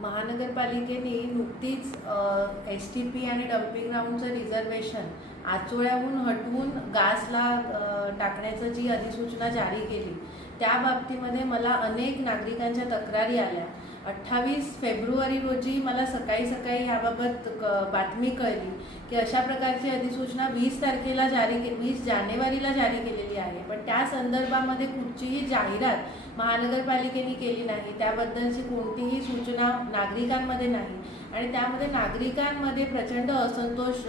महानगरपालिकेने नुकतीच STP आणि डम्पिंग ग्राउंडचं रिझर्वेशन आचोळ्याहून हटवून गासला टाकण्याचं जी अधिसूचना जारी केली, त्या बाबतीमध्ये मला अनेक नागरिकांच्या तक्रारी आल्या. 28 फेब्रुवारी रोजी मला सकाळी याबाबत बातमी कळली की अशा प्रकारची अधिसूचना 20 जानेवारीला जारी केलेली आहे, पण त्या संदर्भामध्ये कुठचीही जाहिरात महानगरपालिकेने केली नाही. त्याबद्दलची कोणतीही सूचना नागरिकांमध्ये नाही आणि त्यामध्ये नागरिकांमध्ये प्रचंड असंतोष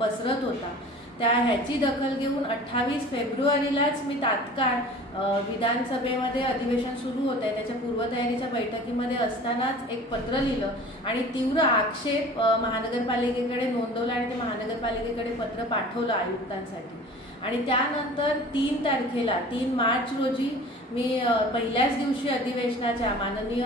पसरत होता. ह्याची दखल घेऊन 28 फेब्रुवारीलाच मी तात्काळ विधानसभेमध्ये अधिवेशन सुरू होत आहे त्याच्या पूर्वतयारीच्या बैठकीमध्ये असतानाच एक पत्र लिहिलं आणि तीव्र आक्षेप महानगरपालिकेकडे नोंदवला आणि ते महानगरपालिकेकडे पत्र पाठवलं आयुक्तांसाठी. आणि त्यानंतर 3 मार्च रोजी मी पहिल्याच दिवशी अधिवेशनाच्या माननीय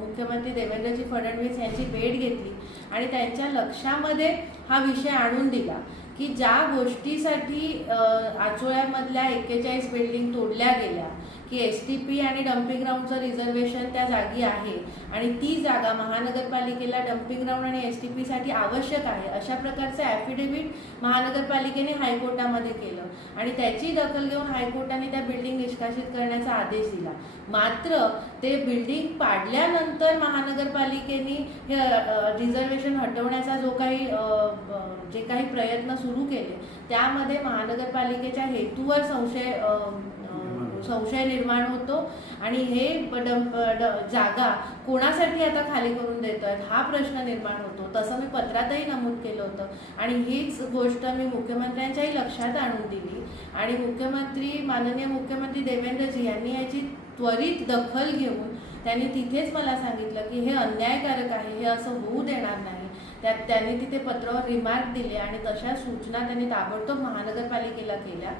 मुख्यमंत्री देवेंद्रजी फडणवीस यांची भेट घेतली आणि त्यांच्या लक्षामध्ये हा विषय आणून दिला की ज्या गोष्टीसाठी आचोळ्यामधल्या 41 बिल्डिंग तोडल्या गेल्या की STP आणि डम्पिंग ग्राउंडचं रिझर्वेशन त्या जागी आहे आणि ती जागा महानगरपालिकेला डम्पिंग ग्राउंड आणि STPसाठी आवश्यक आहे, अशा प्रकारचं ॲफिडेव्हिट महानगरपालिकेने हायकोर्टामध्ये केलं आणि त्याची दखल घेऊन हायकोर्टाने त्या बिल्डिंग निष्कासित करण्याचा आदेश दिला. मात्र ते बिल्डिंग पाडल्यानंतर महानगरपालिकेने हे रिझर्वेशन हटवण्याचा जे काही प्रयत्न सुरू केले त्यामध्ये महानगरपालिकेच्या हेतूवर संशय निर्माण होतो आणि हे जागा कोणासाठी आता खाली करून देत आहेत हा प्रश्न निर्माण होतो. तसं मी पत्रातही नमूद केलं होतं आणि हीच गोष्ट मी मुख्यमंत्र्यांच्याही लक्षात आणून दिली आणि माननीय मुख्यमंत्री देवेंद्रजी यांनी याची त्वरित दखल घेऊन त्यांनी तिथेच मला सांगितलं की हे अन्यायकारक आहे, हे असं होऊ देणार नाही. त्यांनी तिथे पत्रावर रिमार्क दिले आणि तशा सूचना त्यांनी ताबडतोब महानगरपालिकेला केल्या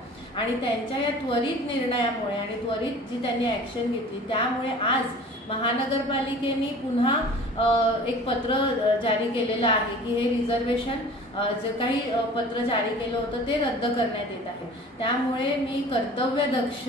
आणि त्यांच्या या त्वरित निर्णयामुळे आणि त्वरित जी त्यांनी ॲक्शन घेतली त्यामुळे आज महानगरपालिकेने पुन्हा एक पत्र जारी केलेलं आहे की हे रिझर्वेशन जे काही पत्र जारी केलं होतं ते रद्द करण्यात येत आहे. त्यामुळे मी कर्तव्यदक्ष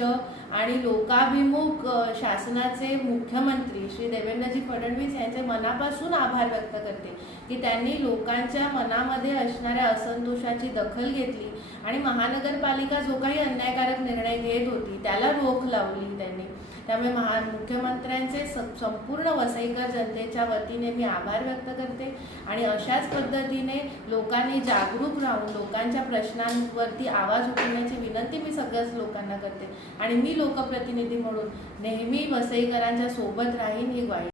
आणि लोकाभिमुख शासनाचे मुख्यमंत्री श्री देवेंद्रजी फडणवीस यांचे मनापासून आभार व्यक्त करते की त्यांनी लोकांच्या मनामध्ये असणाऱ्या असंतोषाची दखल घेतली आणि महानगरपालिका जो काही अन्यायकारक निर्णय घेत होती त्याला रोख लावली त्यांनी. त्यामुळे मुख्यमंत्र्यांचे संपूर्ण वसईकर जनतेच्या वतीने मी आभार व्यक्त करते आणि अशाच पद्धतीने लोकांनी जागरूक राहून लोकांच्या प्रश्नांवरती आवाज उठवण्याची विनंती मी सगळ्याच लोकांना करते आणि मी लोकप्रतिनिधी म्हणून नेहमी वसईकरांच्या सोबत राहीन ही ग्वाही